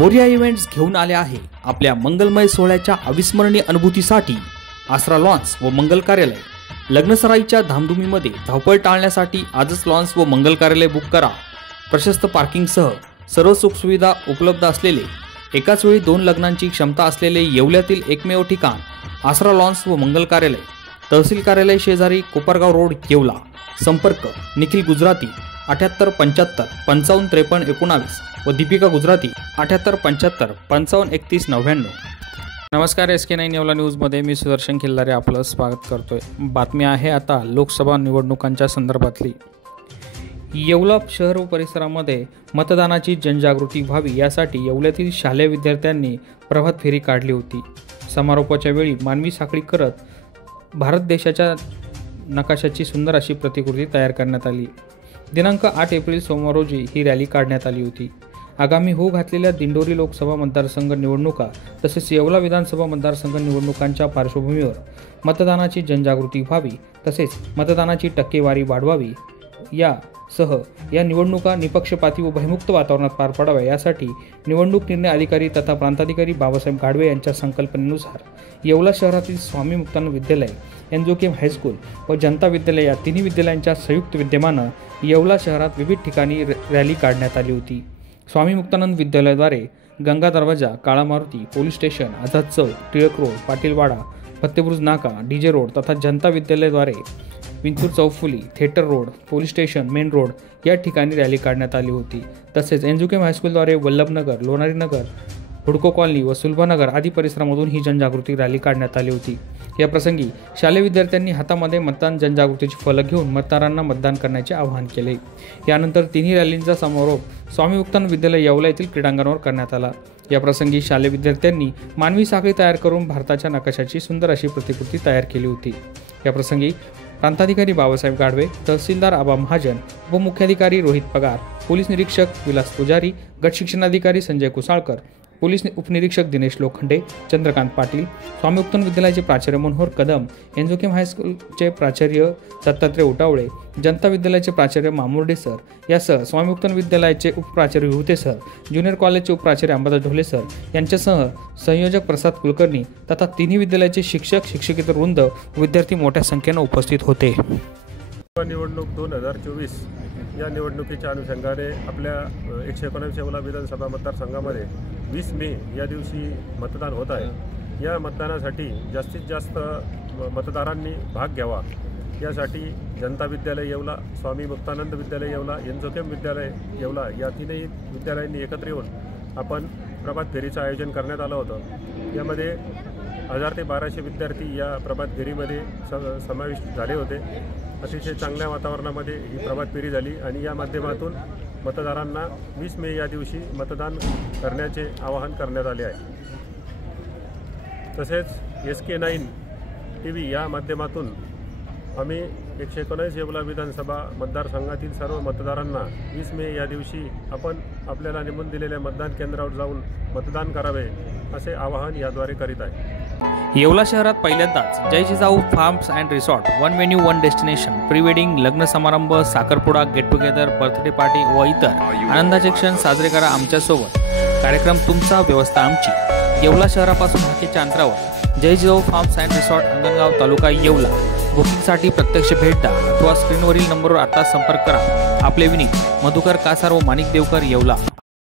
Moriya events घेऊन आले आहे आपल्या मंगलमय सोहळ्याच्या अविस्मरणीय अनुभूतीसाठी आसरा लॉन्स व मंगल कार्यालय। लग्नसराईच्या धामधुमीमध्ये धावपळ टाळण्यासाठी आजच लॉन्स व मंगल कार्यालय बुक करा। प्रशस्त पार्किंगसह सर्व सुखसुविधा उपलब्ध असलेले एकाच वेळी 2 लग्नांची क्षमता असलेले येवल्यातील एकमेव ठिकाण आसरा लॉन्स व मंगल कार्यालय। तहसील कार्यालय शेजारी कोपरगाव रोड येवला। संपर्क निखिल गुजराती 78 75 55 53 19 व दीपिका गुजराती 78 75 55 31 99। नमस्कार, SK9 येवला न्यूजमध्ये मी सुदर्शन खिल्लारे आपलं स्वागत करतोय। बातमी आहे आता लोकसभा निवडणुकांच्या संदर्भातली। येवला शहर व परिसरामध्ये मतदानाची जनजागृती व्हावी यासाठी येवल्यातील शालेय विद्यार्थ्यांनी प्रभात फेरी काढली होती। समारोपाच्या वेळी मानवी साखळी करत भारत देशाच्या नकाशाची सुंदर अशी प्रतिकृती तयार करण्यात आली। दिनांक 8 एप्रिल सोमवार रोजी ही रॅली काढण्यात आली होती। आगामी होऊ घातलेल्या दिंडोरी लोकसभा मतदारसंघ निवडणुका तसेच येवला विधानसभा मतदारसंघ निवडणुकांच्या पार्श्वभूमीवर मतदानाची जनजागृती व्हावी तसेच मतदानाची टक्केवारी वाढवावी यासह या निवडणुका निपक्षपाती व भयमुक्त वातावरणात पार पडाव्या यासाठी निवडणूक निर्णय अधिकारी तथा प्रांताधिकारी बाबासाहेब गाडवे यांच्या संकल्पनेनुसार येवला शहरातील स्वामी मुक्तानंद विद्यालय, एनजोकेम हायस्कूल व जनता विद्यालय या तिन्ही विद्यालयांच्या संयुक्त विद्यमानं येवला शहरात विविध ठिकाणी रॅली काढण्यात आली होती। स्वामी मुक्तानंद विद्यालयाद्वारे गंगा दरवाजा, काळा Maruti, police station, Azad Chowk, Tilak road, Patilwada, फत्तेबुर्ज नाका, डीजे रोड तथा जनता विद्यालयाद्वारे Vinchur चौफुली, theatre road, police station, main road या ठिकाणी रॅली काढण्यात आली होती। तसेच एनजोकेम हायस्कूलद्वारे वल्लभनगर, लोणारी नगर, हुडको कॉलनी व सुलभानगर आदी परिसरामधून ही जनजागृती रॅली काढण्यात आली होती। या प्रसंगी शालेय विद्यार्थ्यांनी हातामध्ये मतदान जनजागृतीची फलक घेऊन मतदारांना मतदान करण्याचे आवाहन केले। यानंतर तिन्ही रॅलींचा समारोप स्वामी मुक्तानंद विद्यालय येवला येथील क्रीडांगणावर करण्यात आला। या प्रसंगी शालेय विद्यार्थ्यांनी मानवी साखळी तयार करून भारताच्या नकाशाची सुंदर अशी प्रतिकृती तयार केली होती। या प्रसंगी प्रांताधिकारी बाबासाहेब गाडवे, तहसीलदार आबा महाजन, उपमुख्याधिकारी रोहित पगार, पोलीस निरीक्षक विलास पुजारी, गट शिक्षणाधिकारी संजय कुसाळकर, पोलीस उपनिरीक्षक दिनेश लोखंडे, चंद्रकांत पाटील, स्वामी मुक्तानंद विद्यालयाचे प्राचार्य मनोहर कदम, एनजोकेम हायस्कूलचे प्राचार्य दत्तात्रय उटावळे, जनता विद्यालयाचे प्राचार्य मामुर्डे सर यासह स्वामी मुक्तानंद विद्यालयाचे उपप्राचार्य विभूते सर, ज्युनियर कॉलेजचे उपप्राचार्य अंबादास ढोले सर यांच्यासह संयोजक प्रसाद कुलकर्णी तथा तिन्ही विद्यालयाचे शिक्षक, शिक्षकेतर वृंद, विद्यार्थी मोठ्या संख्येने उपस्थित होते। निवडणूक 2024 या निवडणुकीच्या अनुषंगाने आपल्या 119 येवला विधानसभा मतदारसंघामध्ये 20 मे या दिवशी मतदान होत आहे। या मतदानासाठी जास्तीत जास्त मतदारांनी भाग घ्यावा यासाठी जनता विद्यालय येवला, स्वामी मुक्तानंद विद्यालय येवला, एनजोकेम विद्यालय येवला या तिन्ही विद्यालयांनी एकत्र येऊन आपण प्रभात फेरीचं आयोजन करण्यात आलं होतं। यामध्ये 1000 ते 1200 विद्यार्थी या प्रभात फेरीमध्ये समाविष्ट झाले होते। अतिशय चांगल्या वातावरणामध्ये ही प्रभात फेरी झाली आणि या माध्यमातून मतदारांना 20 मे या दिवशी मतदान करण्याचे आवाहन करण्यात आले आहे। तसेच SK9 TV या माध्यमातून आम्ही 119 येवला विधानसभा मतदारसंघातील सर्व मतदारांना 20 मे या दिवशी आपण आपल्याला नेमून दिलेल्या मतदान केंद्रावर जाऊन मतदान करावे असे आवाहन याद्वारे करीत आहे। येवला शहरात पहिल्यांदाच Jai Jijau farms and resort, 1 venue 1 destination, pre wedding, लग्न समारंभ, साखरपुडा, गेट टुगेदर, बर्थडे पार्टी व इतर आनंदाचे क्षण साजरे करा आमच्यासोबत। कार्यक्रम तुमचा, व्यवस्था आमची। येवला शहरापासून हाकेच्या अंतरावर जय Jijau farms and resort, Angangaon, तालुका येवला। बुकिंगसाठी प्रत्यक्ष भेट द्या अथवा स्क्रीनवरील नंबरवर आता संपर्क करा। आपले विनीत मधुकर कासार व माणिक देवकर येवला।